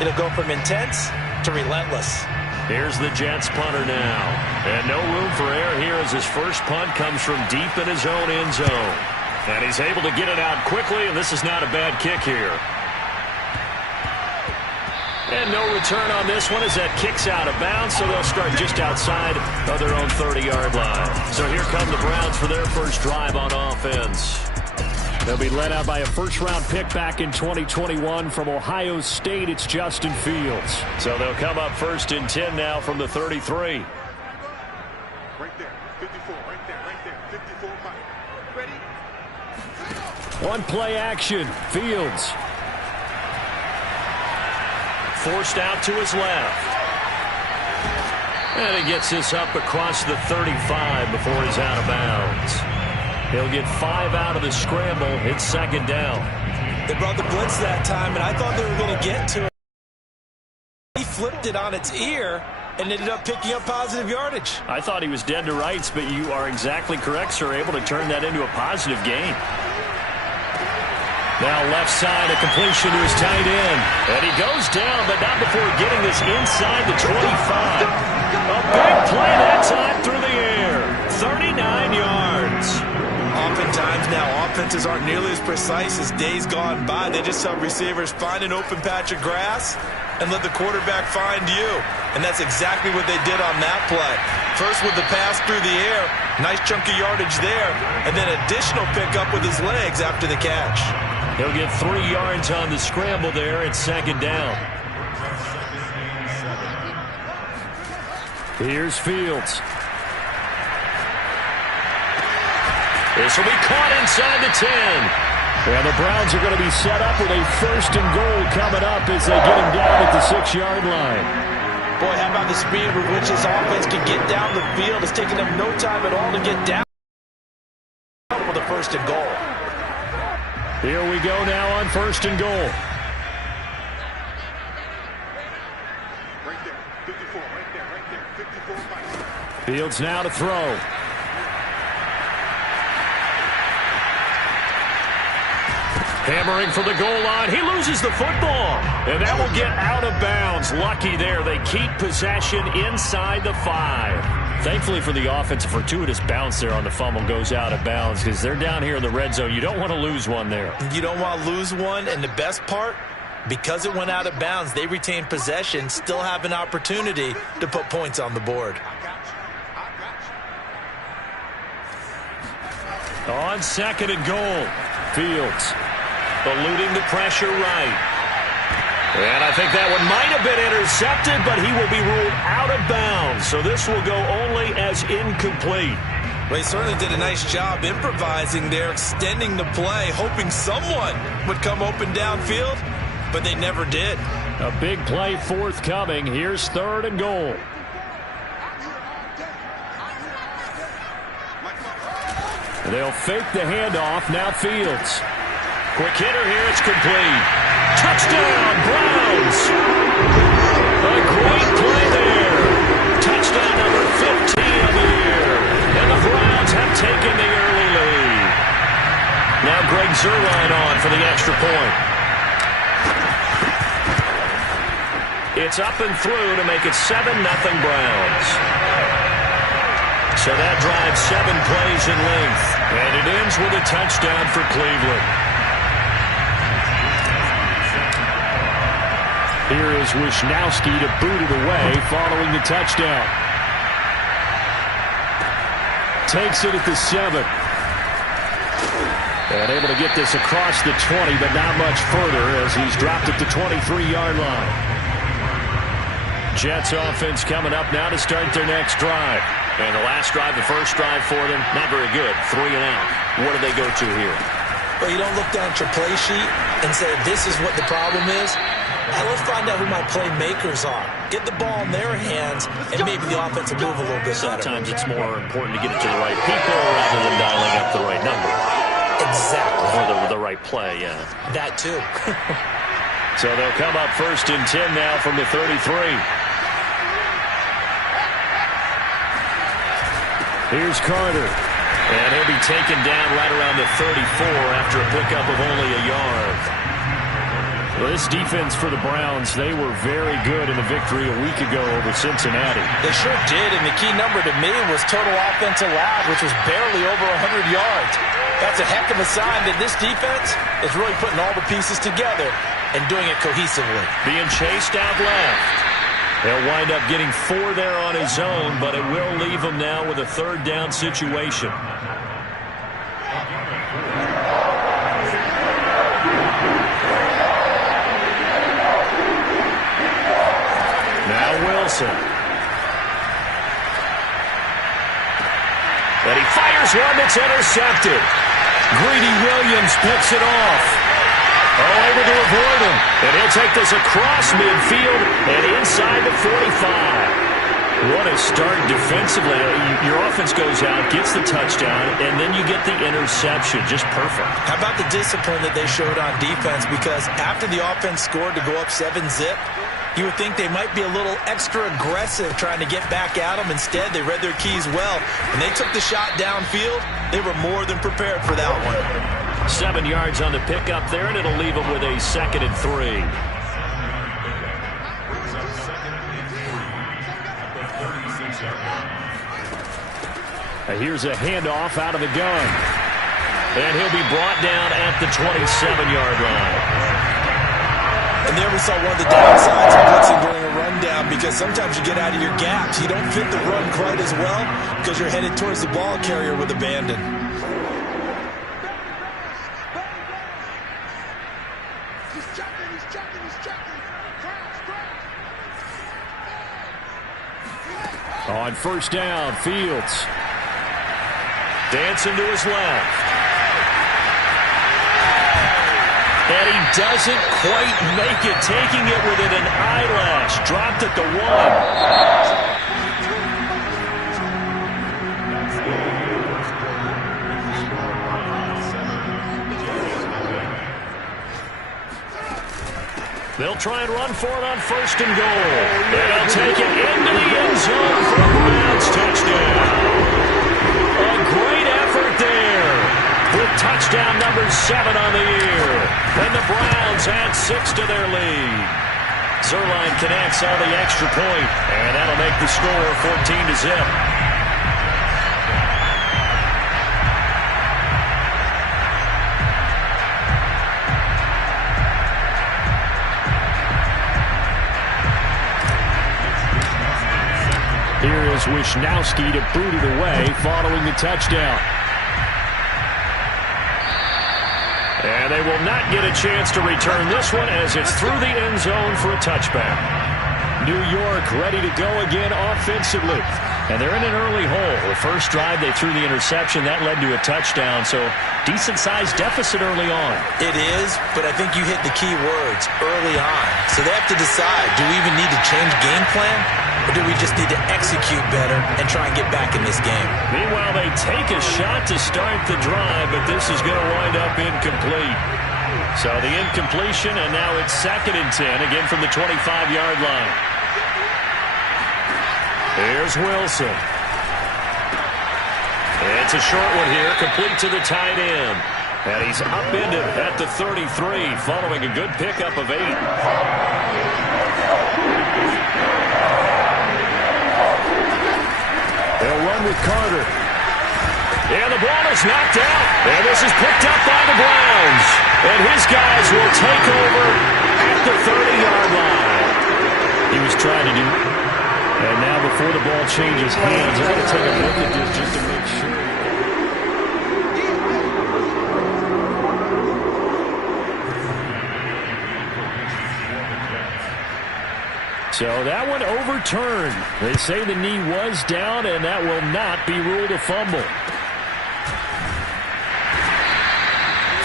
It'll go from intense to relentless. Here's the Jets punter now. And no room for error here as his first punt comes from deep in his own end zone. And he's able to get it out quickly, and this is not a bad kick here. And no return on this one as that kicks out of bounds, so they'll start just outside of their own 30-yard line. So here come the Browns for their first drive on offense. They'll be led out by a first-round pick back in 2021 from Ohio State. It's Justin Fields. So they'll come up first and 10 now from the 33. Right there, 54, right there, 54, Mike. Ready? One play action. Fields. Forced out to his left. And he gets this up across the 35 before he's out of bounds. He'll get 5 out of the scramble. It's second down. They brought the blitz that time, and I thought they were going to get to it. He flipped it on its ear and ended up picking up positive yardage. I thought he was dead to rights, but you are exactly correct, sir. Able to turn that into a positive gain. Now left side, a completion to his tight end. And he goes down, but not before getting this inside the 25. A big play that time through the air. 39 yards. Oftentimes now, offenses aren't nearly as precise as days gone by. They just help receivers find an open patch of grass and let the quarterback find you. And that's exactly what they did on that play. First with the pass through the air, nice chunk of yardage there, and then additional pickup with his legs after the catch. He'll get 3 yards on the scramble there at second down. Here's Fields. This will be caught inside the 10. And the Browns are going to be set up with a first and goal coming up as they get him down at the 6-yard line. Boy, how about the speed with which this offense can get down the field? It's taking them no time at all to get down with a first and goal. Here we go now on first and goal. Right there, 54, right there, 54, Mike. Fields now to throw. Hammering for the goal line. He loses the football. And that will get out of bounds. Lucky there. They keep possession inside the 5. Thankfully for the offense, a fortuitous bounce there on the fumble goes out of bounds because they're down here in the red zone. You don't want to lose one there. You don't want to lose one. And the best part, because it went out of bounds, they retain possession, still have an opportunity to put points on the board. On second and goal, Fields. Eluding the pressure right. And I think that one might have been intercepted, but he will be ruled out of bounds. So this will go only as incomplete. Well, he certainly did a nice job improvising there, extending the play, hoping someone would come open downfield, but they never did. A big play forthcoming. Here's third and goal. They'll fake the handoff. Now Fields. Quick hitter here. It's complete. Touchdown, Browns. A great play there. Touchdown number 15 of the year. And the Browns have taken the early lead. Now Greg Zuerlein on for the extra point. It's up and through to make it 7-0 Browns. So that drives 7 plays in length. And it ends with a touchdown for Cleveland. Here is Wishnowsky to boot it away following the touchdown. Takes it at the 7. And able to get this across the 20, but not much further as he's dropped at the 23-yard line. Jets offense coming up now to start their next drive. And the last drive, the first drive for them, not very good. 3 and out. What do they go to here? Well, you don't look down at your play sheet and say, this is what the problem is. Now let's find out who my playmakers are. Get the ball in their hands, and maybe the offense will move a little bit better. Sometimes it's more important to get it to the right people rather than dialing up the right number. Exactly. Or the right play, yeah. That too. So they'll come up first and 10 now from the 33. Here's Carter. And he'll be taken down right around the 34 after a pickup of only a yard. Well, this defense for the Browns, they were very good in the victory a week ago over Cincinnati. They sure did, and the key number to me was total offense allowed, which was barely over 100 yards. That's a heck of a sign that this defense is really putting all the pieces together and doing it cohesively. Being chased out left. He'll wind up getting 4 there on his own, but it will leave him now with a third down situation. Wilson. And he fires one that's intercepted. Greedy Williams picks it off. Oh, able to avoid him. And he'll take this across midfield and inside the 45. What a start defensively. Your offense goes out, gets the touchdown, and then you get the interception. Just perfect. How about the discipline that they showed on defense? Because after the offense scored to go up 7-zip, you would think they might be a little extra aggressive trying to get back at them. Instead, they read their keys well. When they took the shot downfield, they were more than prepared for that one. 7 yards on the pickup there, and it'll leave them with a 2nd and 3. Here's a handoff out of the gun. And he'll be brought down at the 27-yard line. And there we saw one of the downsides of blitzing during a rundown, because sometimes you get out of your gaps. You don't fit the run quite as well because you're headed towards the ball carrier with abandon. On first down, Fields. Dancing to his left. And he doesn't quite make it, taking it within an eyelash. Dropped at the 1. They'll try and run for it on 1st and goal. And they'll take it into the end zone for a Browns touchdown. A great effort there, with touchdown number 7 on the year. And the Browns add 6 to their lead. Zuerlein connects on the extra point, and that'll make the score 14-zip. Here is Wisnowski to boot it away following the touchdown. And they will not get a chance to return this one as it's through the end zone for a touchback. New York ready to go again offensively. And they're in an early hole. The first drive, they threw the interception. That led to a touchdown. So decent-sized deficit early on. It is, but I think you hit the key words, early on. So they have to decide, do we even need to change game plan? Or do we just need to execute better and try and get back in this game? Meanwhile, they take a shot to start the drive, but this is going to wind up incomplete. So the incompletion, and now it's 2nd and 10, again from the 25-yard line. Here's Wilson. It's a short one here, complete to the tight end. And he's upended at the 33, following a good pickup of 8. They'll run with Carter. And the ball is knocked out. And this is picked up by the Browns. And his guys will take over at the 30-yard line. He was trying to do. And now before the ball changes hands, I'm going to take a look at this just to make sure. So that one overturned. They say the knee was down, and that will not be ruled a fumble.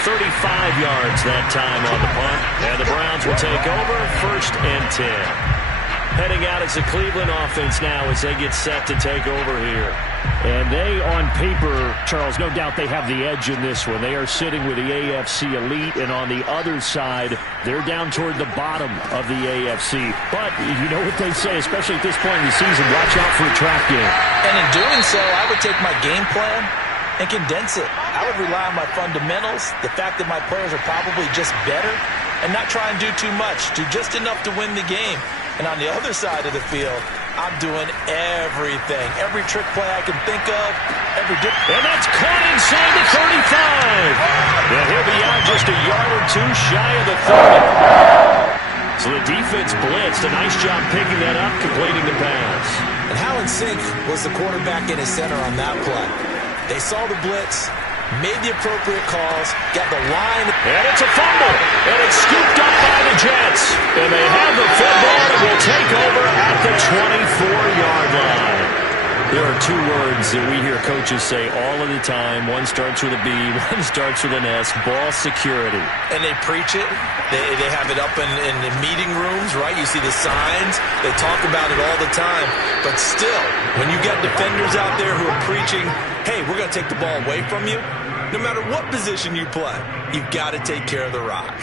35 yards that time on the punt, and the Browns will take over 1st and 10. Heading out as the Cleveland offense now as they get set to take over here. And they, on paper, Charles, no doubt they have the edge in this one. They are sitting with the AFC elite, and on the other side, they're down toward the bottom of the AFC. But you know what they say, especially at this point in the season, watch out for a trap game. And in doing so, I would take my game plan and condense it. I would rely on my fundamentals, the fact that my players are probably just better, and not try and do too much. Do just enough to win the game. And on the other side of the field, I'm doing everything. Every trick play I can think of. And that's caught inside the 35. Yeah, he'll be out just a yard or two shy of the 30. So the defense blitzed. A nice job picking that up, completing the pass. And how in sync was the quarterback in his center on that play? They saw the blitz, made the appropriate calls, got the line. And it's a fumble. And it's scooped up by the Jets. And they have the football and will take over at the 24-yard line. There are two words that we hear coaches say all of the time. One starts with a B, one starts with an S, ball security. And they preach it. They have it up in the meeting rooms, right? You see the signs. They talk about it all the time. But still, when you got defenders out there who are preaching, hey, we're going to take the ball away from you, no matter what position you play, you've got to take care of the rock.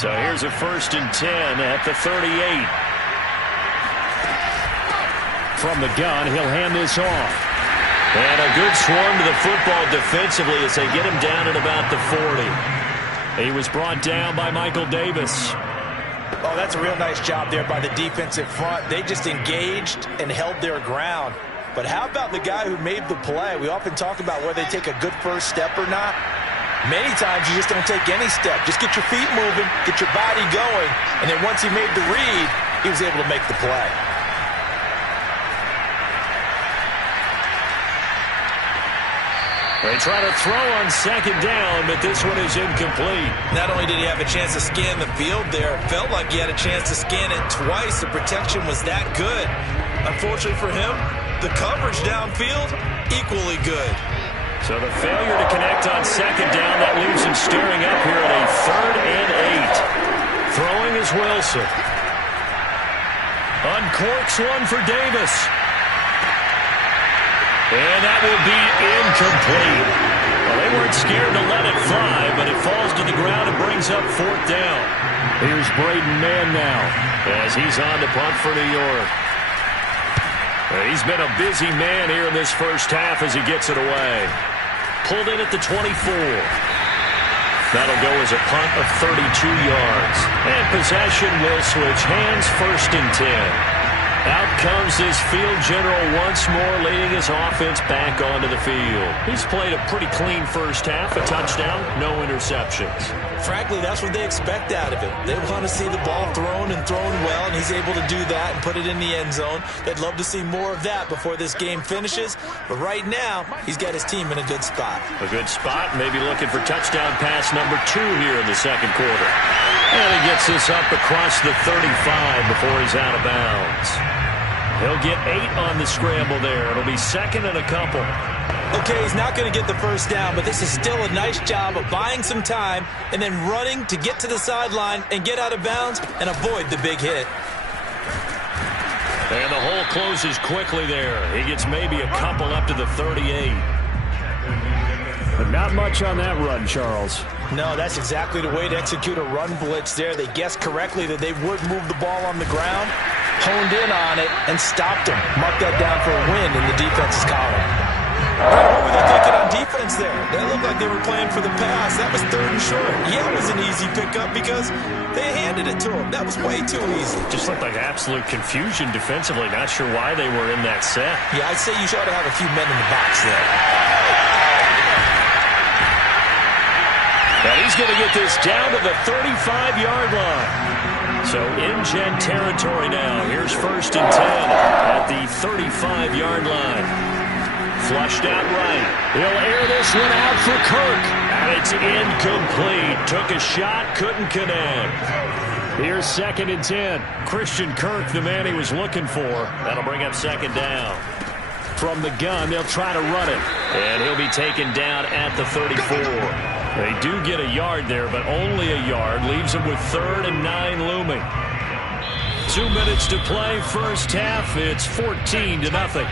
So here's a 1st and 10 at the 38. From the gun, he'll hand this off. And a good swarm to the football defensively as they get him down at about the 40. He was brought down by Michael Davis. Oh, that's a real nice job there by the defensive front. They just engaged and held their ground. But how about the guy who made the play? We often talk about whether they take a good first step or not. Many times you just don't take any step. Just get your feet moving, get your body going, and then once he made the read, he was able to make the play. They try to throw on 2nd down, but this one is incomplete. Not only did he have a chance to scan the field there, it felt like he had a chance to scan it twice. The protection was that good. Unfortunately for him, the coverage downfield, equally good. So the failure to connect on 2nd down, that leaves him staring up here at a 3rd and 8. Throwing is Wilson. Uncorks one for Davis. And that will be incomplete. Well, they weren't scared to let it fly, but it falls to the ground and brings up 4th down. Here's Braden Mann now as he's on to punt for New York. He's been a busy man here in this first half as he gets it away. Pulled in at the 24. That'll go as a punt of 32 yards. And possession will switch hands, 1st and 10. Out comes this field general once more, leading his offense back onto the field. He's played a pretty clean first half, a touchdown, no interceptions. Frankly, that's what they expect out of him. They want to see the ball thrown and thrown well, and he's able to do that and put it in the end zone. They'd love to see more of that before this game finishes, but right now, he's got his team in a good spot. A good spot, maybe looking for touchdown pass number 2 here in the 2nd quarter. And he gets this up across the 35 before he's out of bounds. He'll get 8 on the scramble there. It'll be 2nd and a couple. Okay, he's not going to get the first down, but this is still a nice job of buying some time and then running to get to the sideline and get out of bounds and avoid the big hit. And the hole closes quickly there. He gets maybe a couple up to the 38. But not much on that run, Charles. No, that's exactly the way to execute a run blitz there. They guessed correctly that they would move the ball on the ground, honed in on it, and stopped him. Marked that down for a win in the defense's column. What were they thinking on defense there? That looked like they were playing for the pass. That was 3rd and short. Yeah, it was an easy pickup because they handed it to him. That was way too easy. Just looked like absolute confusion defensively. Not sure why they were in that set. Yeah, I'd say you ought to have a few men in the box there. And he's going to get this down to the 35-yard line. So in-gen territory now. Here's 1st and 10 at the 35-yard line. Flushed out right. He'll air this one out for Kirk. And it's incomplete. Took a shot, couldn't connect. Here's 2nd and 10. Christian Kirk, the man he was looking for. That'll bring up 2nd down. From the gun, they'll try to run it. And he'll be taken down at the 34. They do get a yard there, but only a yard. Leaves them with 3rd and 9 looming. 2 minutes to play, first half. It's 14-0.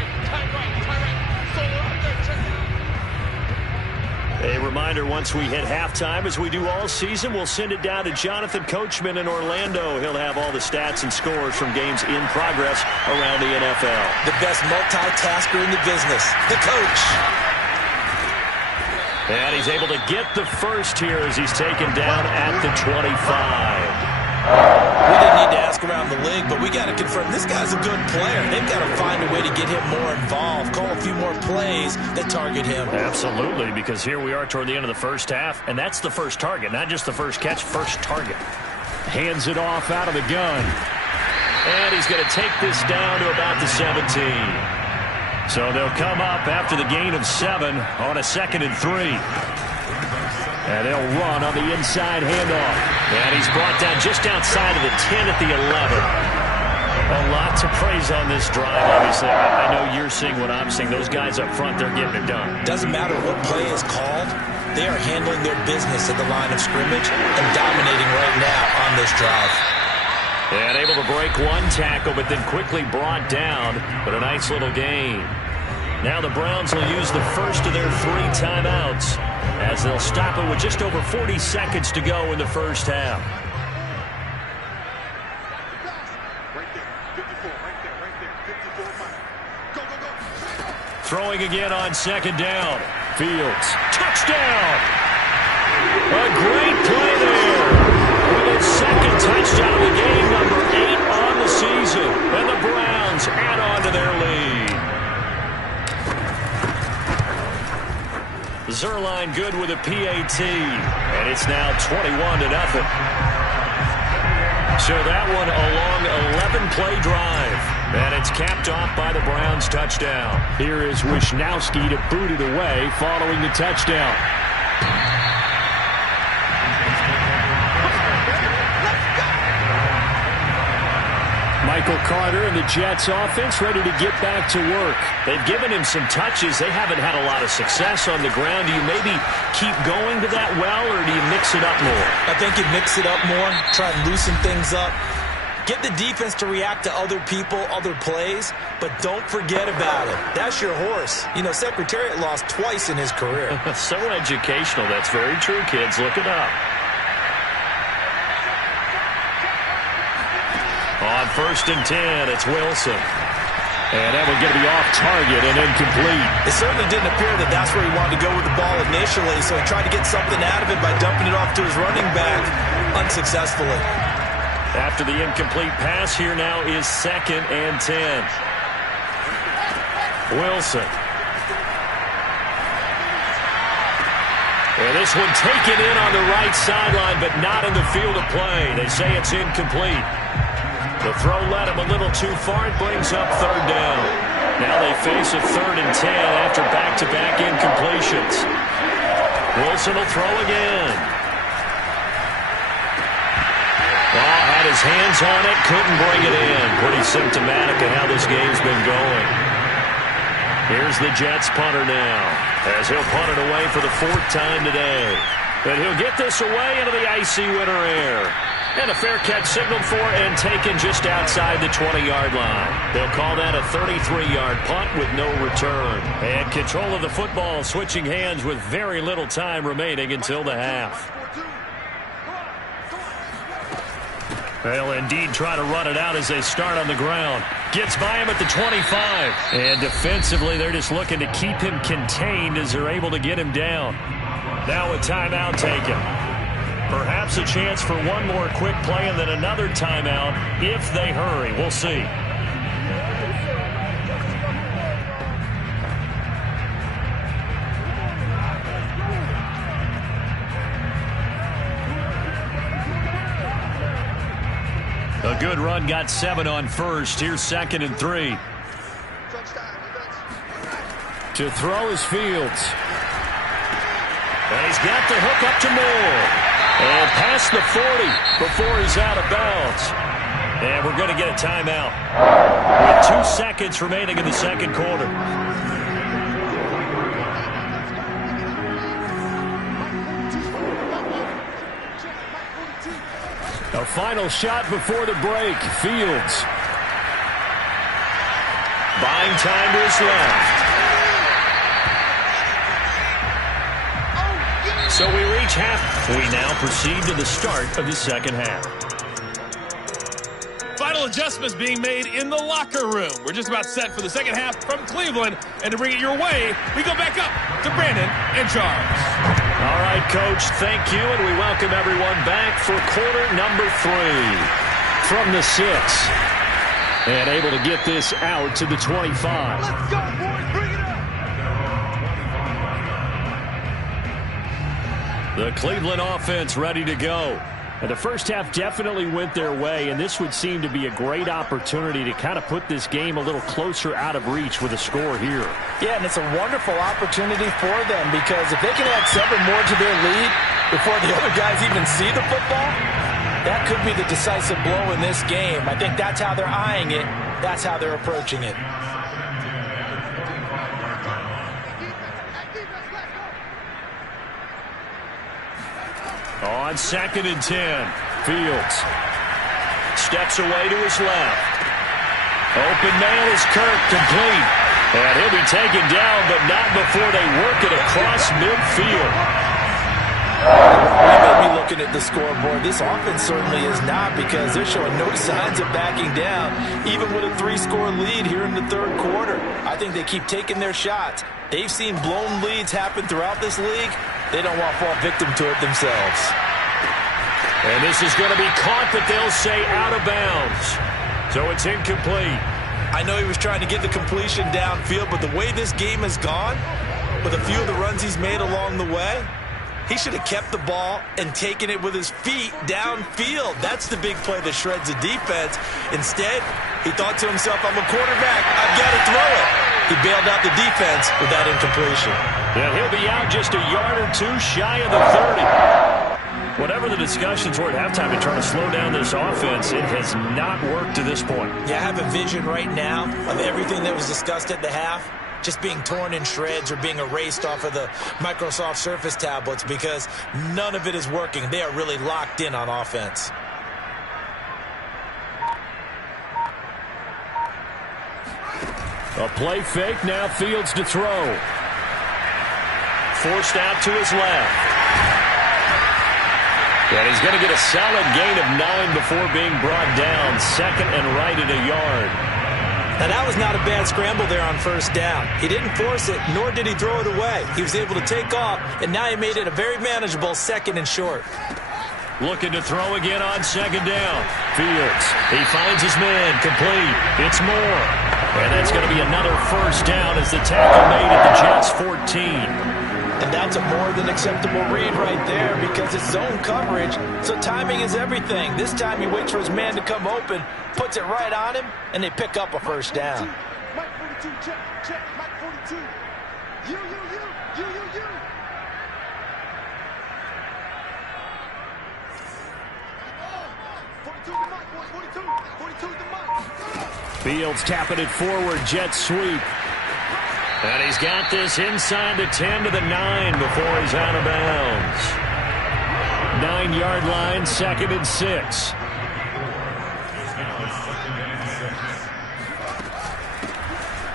A reminder, once we hit halftime, as we do all season, we'll send it down to Jonathan Coachman in Orlando. He'll have all the stats and scores from games in progress around the NFL. The best multitasker in the business, the coach. And he's able to get the first here as he's taken down at the 25. We didn't need to ask around the league, but we got to confirm this guy's a good player. They've got to find a way to get him more involved, call a few more plays that target him. Absolutely, because here we are toward the end of the first half, and that's the first target, not just the first catch, first target. Hands it off out of the gun. And he's going to take this down to about the 17. So they'll come up after the gain of 7 on a 2nd and 3. And they'll run on the inside handoff. And he's brought down just outside of the 10 at the 11. A lot to praise on this drive, obviously. I know you're seeing what I'm seeing. Those guys up front, they're getting it done. Doesn't matter what play is called. They are handling their business at the line of scrimmage and dominating right now on this drive. And able to break one tackle, but then quickly brought down. But a nice little gain. Now the Browns will use the first of their 3 timeouts as they'll stop it with just over 40 seconds to go in the first half. Right there. 54. Right there. 54. Go, go, go. Throwing again on 2nd down. Fields. Touchdown! A great play there. With his 2nd touchdown of the game, number 8 on the season. And the Browns add on to their lead. Zuerlein good with a PAT. And it's now 21-0. So that one a long 11-play drive. And it's capped off by the Browns touchdown. Here is Wishnowski to boot it away following the touchdown. Michael Carter and the Jets offense ready to get back to work. They've given him some touches. They haven't had a lot of success on the ground. Do you maybe keep going to that well, or do you mix it up more? I think you mix it up more, try and loosen things up. Get the defense to react to other people, other plays, but don't forget about it. That's your horse. You know, Secretariat lost twice in his career. So educational. That's very true, kids. Look it up. On 1st and 10, it's Wilson. And that would get to be off target and incomplete. It certainly didn't appear that that's where he wanted to go with the ball initially, so he tried to get something out of it by dumping it off to his running back unsuccessfully. After the incomplete pass, here now is 2nd and 10. Wilson. And this one taken in on the right sideline, but not in the field of play. They say it's incomplete. The throw led him a little too far. It brings up 3rd down. Now they face a 3rd and 10 after back-to-back incompletions. Wilson will throw again. Well, had his hands on it, couldn't bring it in. Pretty symptomatic of how this game's been going. Here's the Jets punter now, as he'll punt it away for the 4th time today. And he'll get this away into the icy winter air. And a fair catch signaled for and taken just outside the 20-yard line. They'll call that a 33-yard punt with no return. And control of the football switching hands with very little time remaining until the half. They'll indeed try to run it out as they start on the ground. Gets by him at the 25. And defensively, they're just looking to keep him contained as they're able to get him down. Now a timeout taken. Perhaps a chance for one more quick play and then another timeout if they hurry. We'll see. A good run, got 7 on 1st. Here's 2nd and 3. To throw is Fields. And he's got the hook up to Moore. And past the 40 before he's out of bounds. And we're going to get a timeout with 2 seconds remaining in the 2nd quarter. A final shot before the break. Fields. Buying time to his left. So we reach half. We now proceed to the start of the 2nd half. Final Final adjustments being made in the locker room. We're just about set for the second half from Cleveland. And to bring it your way, we go back up to Brandon and Charles. All right, Coach, thank you. And we welcome everyone back for quarter number 3 from the 6. And able to get this out to the 25. Let's go, boys. Bring it up. The Cleveland offense ready to go. And the first half definitely went their way, and this would seem to be a great opportunity to kind of put this game a little closer out of reach with a score here. Yeah, and it's a wonderful opportunity for them because if they can add 7 more to their lead before the other guys even see the football, that could be the decisive blow in this game. I think that's how they're eyeing it. That's how they're approaching it. On 2nd and 10, Fields steps away to his left. Open man is Kirk, complete. And he'll be taken down, but not before they work it across midfield. We may be looking at the scoreboard. This offense certainly is not because they're showing no signs of backing down, even with a 3-score lead here in the third quarter. I think they keep taking their shots. They've seen blown leads happen throughout this league. They don't want to fall victim to it themselves. And this is going to be caught, but they'll say out of bounds. So it's incomplete. I know he was trying to get the completion downfield, but the way this game has gone, with a few of the runs he's made along the way, he should have kept the ball and taken it with his feet downfield. That's the big play that shreds the defense. Instead, he thought to himself, I'm a quarterback. I've got to throw it. He bailed out the defense with that incompletion. Yeah, he'll be out just a yard or 2 shy of the 30. Whatever the discussions were at halftime to try to slow down this offense, it has not worked to this point. Yeah, I have a vision right now of everything that was discussed at the half just being torn in shreds or being erased off of the Microsoft Surface tablets because none of it is working. They are really locked in on offense. A play fake, now Fields to throw. Forced out to his left. And he's going to get a solid gain of 9 before being brought down. 2nd and right at a yard. Now, that was not a bad scramble there on first down. He didn't force it, nor did he throw it away. He was able to take off, and now he made it a very manageable 2nd and short. Looking to throw again on 2nd down. Fields, he finds his man, complete. It's Moore. And that's going to be another first down as the tackle made at the Jets' 14. And that's a more than acceptable read right there because it's zone coverage, so timing is everything. This time he waits for his man to come open, puts it right on him, and they pick up a first down. Mike 42, check, Mike 42. You. 42 the Mike, boys, 42. 42 the Mike. Fields tapping it forward, jet sweep. And he's got this inside the 10 to the 9 before he's out of bounds. 9-yard line, 2nd and 6.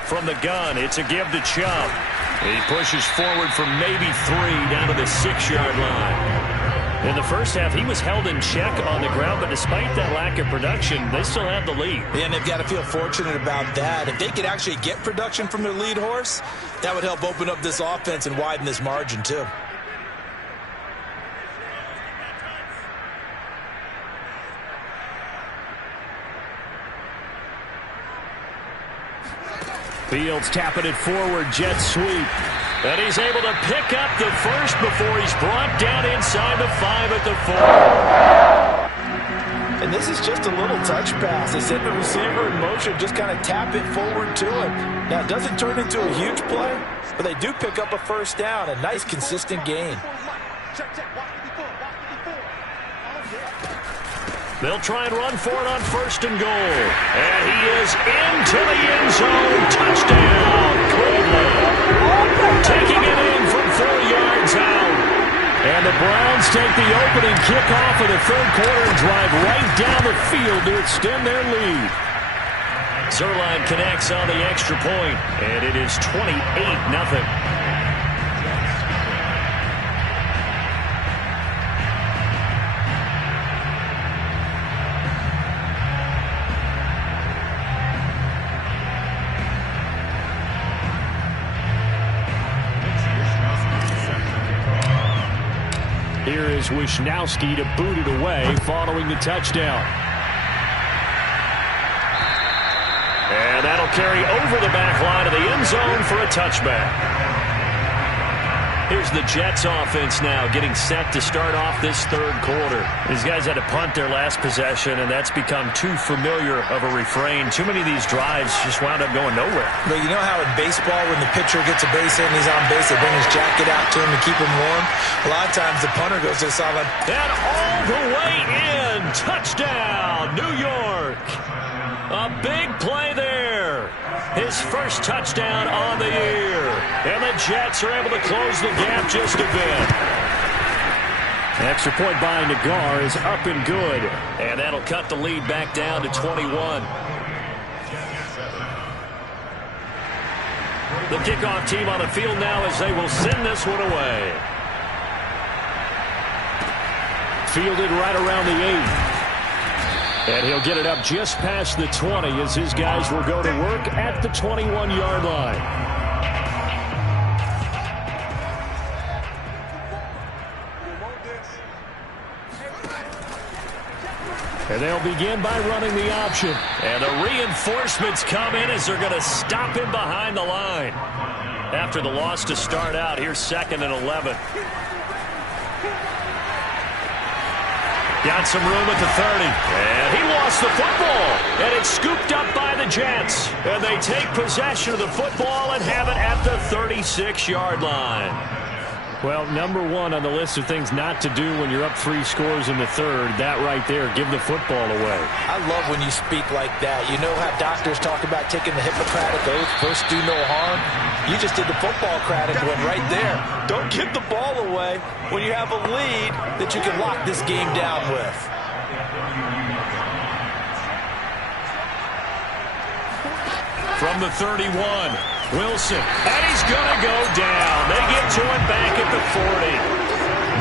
From the gun, it's a give to Chubb. He pushes forward for maybe 3 down to the 6-yard line. In the first half, he was held in check on the ground, but despite that lack of production, they still have the lead. Yeah, and they've got to feel fortunate about that. If they could actually get production from their lead horse, that would help open up this offense and widen this margin, too. Fields tapping it forward, jet sweep. And he's able to pick up the first before he's brought down inside the 5 at the 4. And this is just a little touch pass. They send the receiver in motion, just kind of tap it forward to him. Now, it doesn't turn into a huge play, but they do pick up a first down, a nice, consistent gain. Check, watch 54. They'll try and run for it on 1st and goal. And he is into the end zone. Touchdown, Cleveland. Taking it in from 4 yards out. And the Browns take the opening kickoff of the third quarter and drive right down the field to extend their lead. Zuerlein connects on the extra point, and it is 28-0. is Wisnowski to boot it away following the touchdown. And that'll carry over the back line of the end zone for a touchback. Here's the Jets offense now getting set to start off this third quarter. These guys had to punt their last possession, and that's become too familiar of a refrain. Too many of these drives just wound up going nowhere. But you know how in baseball, when the pitcher gets a base hit and he's on base, they bring his jacket out to him to keep him warm? A lot of times the punter goes to the sideline. And all the way in. Touchdown, New York. A big play there. His first touchdown on the year. And the Jets are able to close the gap just a bit. Extra point by Nagar is up and good. And that'll cut the lead back down to 21. The kickoff team on the field now as they will send this one away. Fielded right around the 8. And he'll get it up just past the 20 as his guys will go to work at the 21-yard line. And they'll begin by running the option. And the reinforcements come in as they're going to stop him behind the line. After the loss to start out, here's 2nd and 11. Got some room at the 30. And he lost the football. And it's scooped up by the Jets. And they take possession of the football and have it at the 36-yard line. Well, number one on the list of things not to do when you're up 3 scores in the third, that right there, give the football away. I love when you speak like that. You know how doctors talk about taking the Hippocratic oath, first do no harm? You just did the football-cratic one right there. Don't give the ball away when you have a lead that you can lock this game down with. From the 31, Wilson, and he's going to go down. They get to him back at the 40.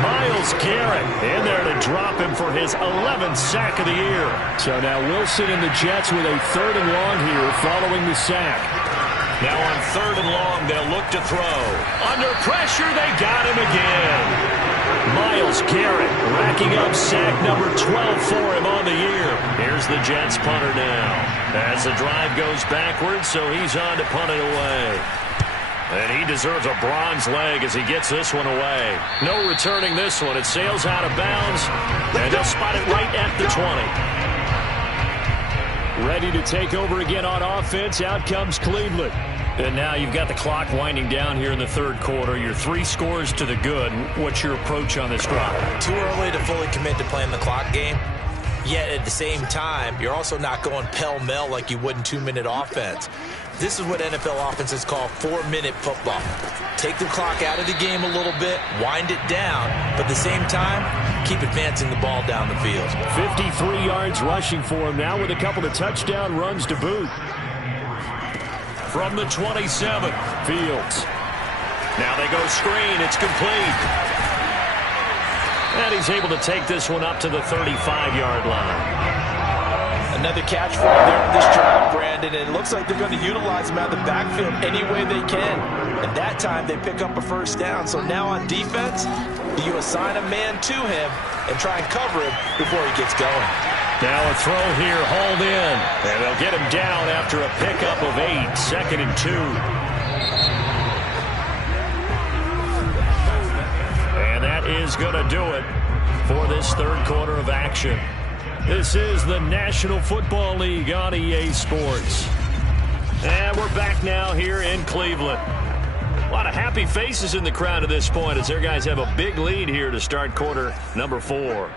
Myles Garrett in there to drop him for his 11th sack of the year. So now Wilson and the Jets with a 3rd and long here following the sack. Now on 3rd and long, they'll look to throw. Under pressure, they got him again. Myles Garrett racking up sack number 12 for him on the year. Here's the Jets punter now. As the drive goes backwards, so he's on to punt it away. And he deserves a bronze leg as he gets this one away. No returning this one. It sails out of bounds, and they'll spot it right at the 20. Ready to take over again on offense. Out comes Cleveland. And now you've got the clock winding down here in the third quarter. You're 3 scores to the good. What's your approach on this drive? Too early to fully commit to playing the clock game. Yet at the same time, you're also not going pell-mell like you would in 2-minute offense. This is what NFL offenses call 4-minute football. Take the clock out of the game a little bit, wind it down, but at the same time, keep advancing the ball down the field. 53 yards rushing for him now with a couple of touchdown runs to boot. From the 27, Fields. Now they go screen. It's complete. And he's able to take this one up to the 35-yard line. Another catch for him there in this drive, Brandon, and it looks like they're going to utilize him out of the backfield any way they can. And that time they pick up a first down. So now on defense, you assign a man to him and try and cover him before he gets going. Now a throw here, hauled in. And they'll get him down after a pickup of 8, 2nd and 2. And that is going to do it for this third quarter of action. This is the National Football League on EA Sports. And we're back now here in Cleveland. A lot of happy faces in the crowd at this point as their guys have a big lead here to start quarter number 4.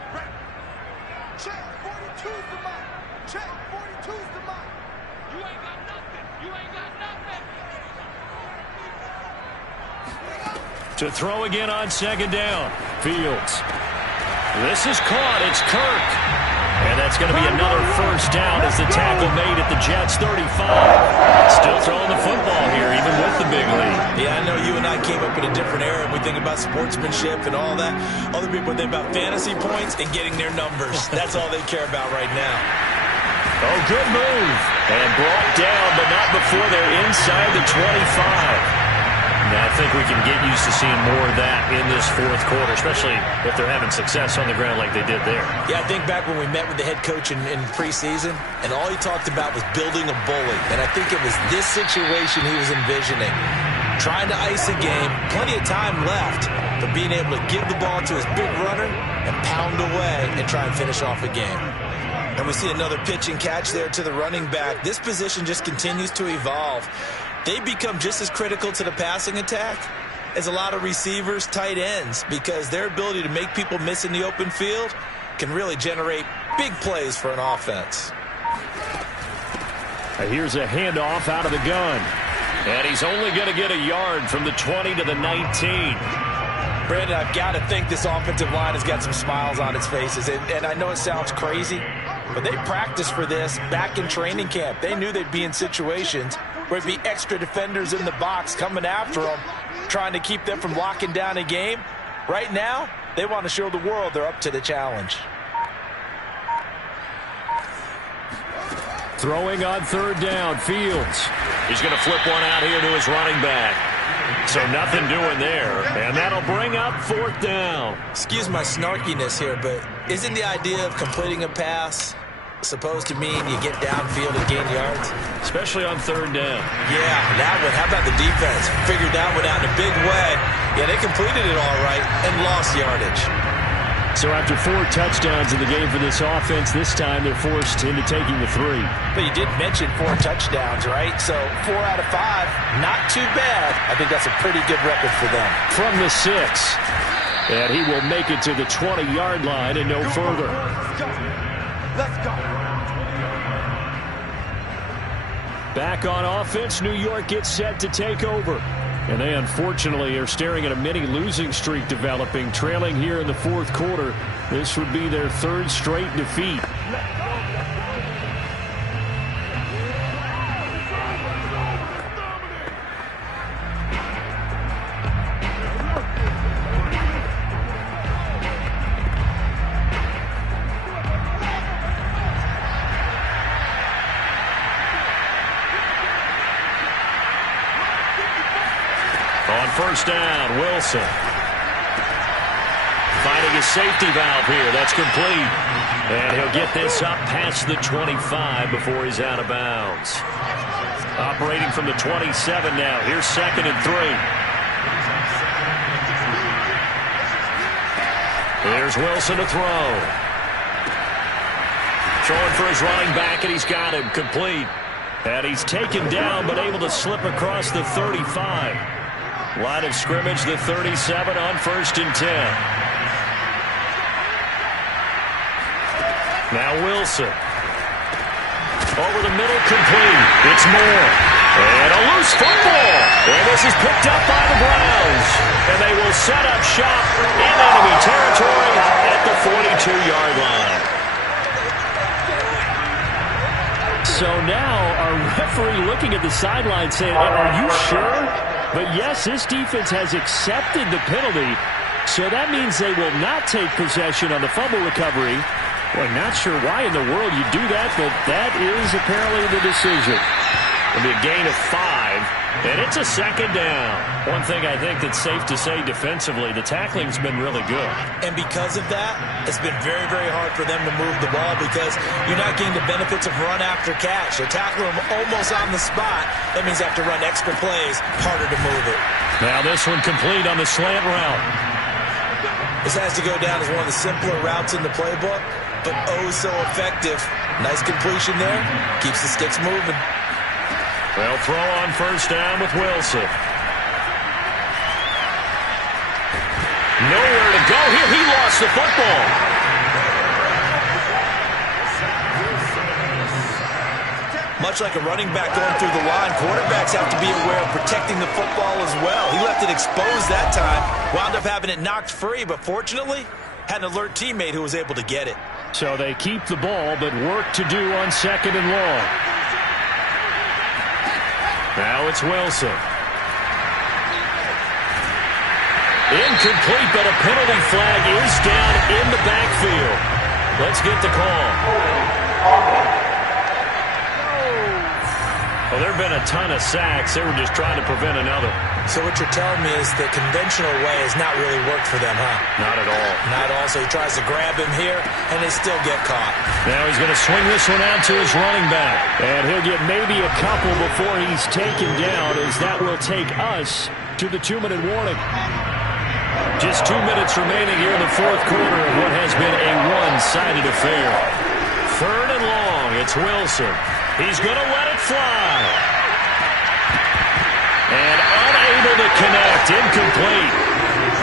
Check, 42's the mark. Check, 42's the mark. You ain't got nothing. You ain't got nothing. To throw again on 2nd down. Fields. This is caught. It's Kirk. And that's going to be another first down as the tackle made at the Jets' 35. Still throwing the football here, even with the big lead. Yeah, I know you and I came up in a different era, and we think about sportsmanship and all that. Other people think about fantasy points and getting their numbers. That's all they care about right now. Oh, good move. And brought down, but not before they're inside the 25. I think we can get used to seeing more of that in this fourth quarter, especially if they're having success on the ground like they did there. Yeah, I think back when we met with the head coach in preseason, and all he talked about was building a bully. And I think it was this situation he was envisioning. Trying to ice a game, plenty of time left, but being able to give the ball to his big runner and pound away and try and finish off a game. And we see another pitch and catch there to the running back. This position just continues to evolve. They become just as critical to the passing attack as a lot of receivers, tight ends, because their ability to make people miss in the open field can really generate big plays for an offense. Here's a handoff out of the gun. And he's only going to get a yard from the 20 to the 19. Brandon, I've got to think this offensive line has got some smiles on its faces. And I know it sounds crazy, but they practiced for this back in training camp. They knew they'd be in situations where there'd be extra defenders in the box coming after them, trying to keep them from locking down a game. Right now, they want to show the world they're up to the challenge. Throwing on third down, Fields. He's going to flip one out here to his running back. So nothing doing there, and that'll bring up fourth down. Excuse my snarkiness here, but isn't the idea of completing a pass supposed to mean you get downfield and gain yards? Especially on third down. Yeah, that one. How about the defense? Figured that one out in a big way. Yeah, they completed it all right and lost yardage. So after 4 touchdowns in the game for this offense, this time they're forced into taking the 3. But you did mention 4 touchdowns, right? So 4 out of 5, not too bad. I think that's a pretty good record for them. From the 6. And he will make it to the 20-yard line and no further. Let's go. Back on offense, New York gets set to take over. And they unfortunately are staring at a mini losing streak developing, trailing here in the fourth quarter. This would be their 3rd straight defeat. First down, Wilson. Finding his safety valve here. That's complete. And he'll get this up past the 25 before he's out of bounds. Operating from the 27 now. Here's 2nd and 3. There's Wilson to throw. Throwing for his running back, and he's got him complete. And he's taken down, but able to slip across the 35. Line of scrimmage, the 37 on 1st and 10. Now Wilson. Over the middle, complete. It's Moore. And a loose football. And this is picked up by the Browns. And they will set up shop in enemy territory at the 42-yard line. So now our referee looking at the sideline saying, are you sure? But yes, this defense has accepted the penalty, so that means they will not take possession on the fumble recovery. Well, not sure why in the world you do that, but that is apparently the decision. It'll be a gain of 5, and it's a 2nd down. One thing I think that's safe to say defensively, the tackling's been really good. And because of that, it's been very, very hard for them to move the ball because you're not getting the benefits of run after catch. They're tackling them almost on the spot. That means they have to run extra plays, harder to move it. Now this one complete on the slant route. This has to go down as one of the simpler routes in the playbook, but oh so effective. Nice completion there. Keeps the sticks moving. They'll throw on 1st down with Wilson. Nowhere to go here. He lost the football. Much like a running back going through the line, quarterbacks have to be aware of protecting the football as well. He left it exposed that time, wound up having it knocked free, but fortunately had an alert teammate who was able to get it. So they keep the ball, but work to do on 2nd and long. Now it's Wilson. Incomplete, but a penalty flag is down in the backfield. Let's get the call. Well, there have been a ton of sacks. They were just trying to prevent another. So what you're telling me is the conventional way has not really worked for them, huh? Not at all. Not at all. So he tries to grab him here, and they still get caught. Now he's going to swing this one out to his running back. And he'll get maybe a couple before he's taken down, as that will take us to the 2-minute warning. Just 2 minutes remaining here in the fourth quarter of what has been a one-sided affair. 3rd and long. It's Wilson. He's going to let it fly. And unable to connect. Incomplete.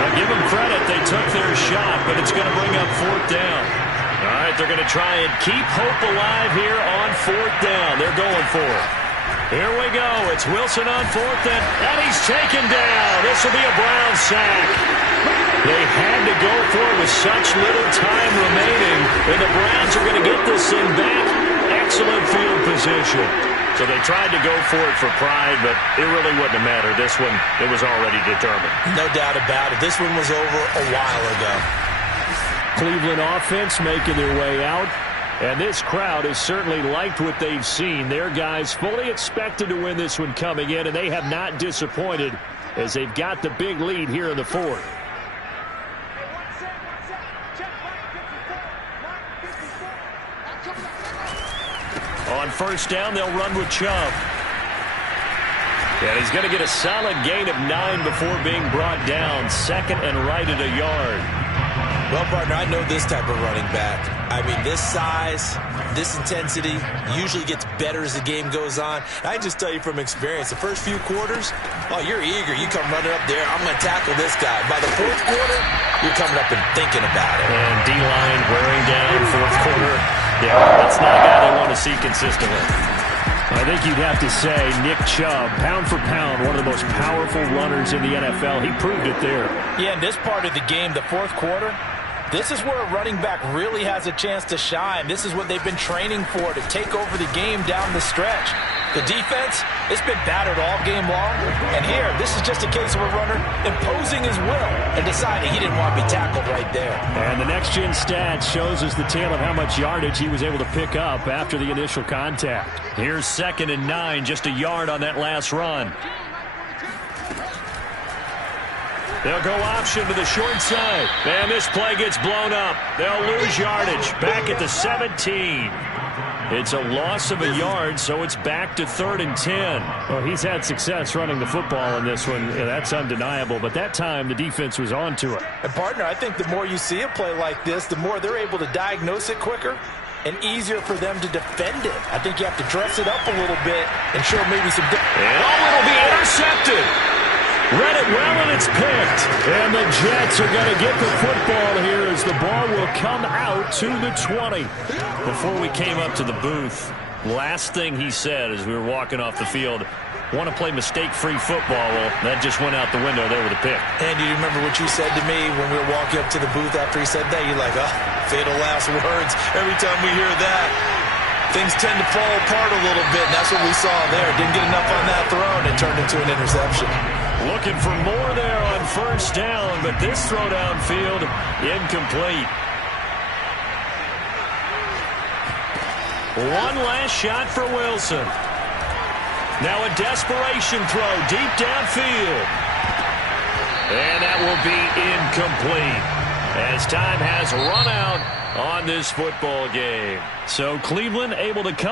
I'll give them credit. They took their shot, but it's going to bring up 4th down. All right, they're going to try and keep hope alive here on 4th down. They're going for it. Here we go. It's Wilson on 4th, and he's taken down. This will be a Browns sack. They had to go for it with such little time remaining, and the Browns are going to get this thing back. Excellent field position. So they tried to go for it for pride, but it really wouldn't have mattered. This one, it was already determined. No doubt about it. This one was over a while ago. Cleveland offense making their way out. And this crowd has certainly liked what they've seen. Their guys fully expected to win this one coming in, and they have not disappointed as they've got the big lead here in the fourth. On 1st down, they'll run with Chubb. And he's going to get a solid gain of 9 before being brought down. 2nd and right at a yard. Well, partner, I know this type of running back. I mean, this size, this intensity usually gets better as the game goes on. I can just tell you from experience, the first few quarters, oh, you're eager. You come running up there, I'm going to tackle this guy. By the 4th quarter, you're coming up and thinking about it. And D-line wearing down 4th quarter. Yeah, that's not a guy they want to see consistently. I think you'd have to say Nick Chubb, pound for pound, one of the most powerful runners in the NFL. He proved it there. Yeah, in this part of the game, the 4th quarter, this is where a running back really has a chance to shine. This is what they've been training for, to take over the game down the stretch. The defense, it's been battered all game long. And here, this is just a case of a runner imposing his will and deciding he didn't want to be tackled right there. And the next-gen stat shows us the tale of how much yardage he was able to pick up after the initial contact. Here's 2nd and 9, just a yard on that last run. They'll go option to the short side. And this play gets blown up. They'll lose yardage. Back at the 17. It's a loss of a yard, so it's back to 3rd and 10. Well, he's had success running the football in this one, and that's undeniable. But that time, the defense was on to it. And, partner, I think the more you see a play like this, the more they're able to diagnose it quicker and easier for them to defend it. I think you have to dress it up a little bit and show maybe some... And it'll be intercepted. Read it well, and it's picked. And the Jets are going to get the football here as the ball will come out to the 20. Before we came up to the booth, last thing he said as we were walking off the field, want to play mistake-free football. Well, that just went out the window there with a pick. And do you remember what you said to me when we were walking up to the booth after he said that? You're like, oh, fatal last words. Every time we hear that, things tend to fall apart a little bit, and that's what we saw there. Didn't get enough on that throw, and it turned into an interception. Looking for more there on 1st down, but this throw downfield, incomplete. One last shot for Wilson. Now a desperation throw deep downfield. And that will be incomplete as time has run out on this football game. So Cleveland able to come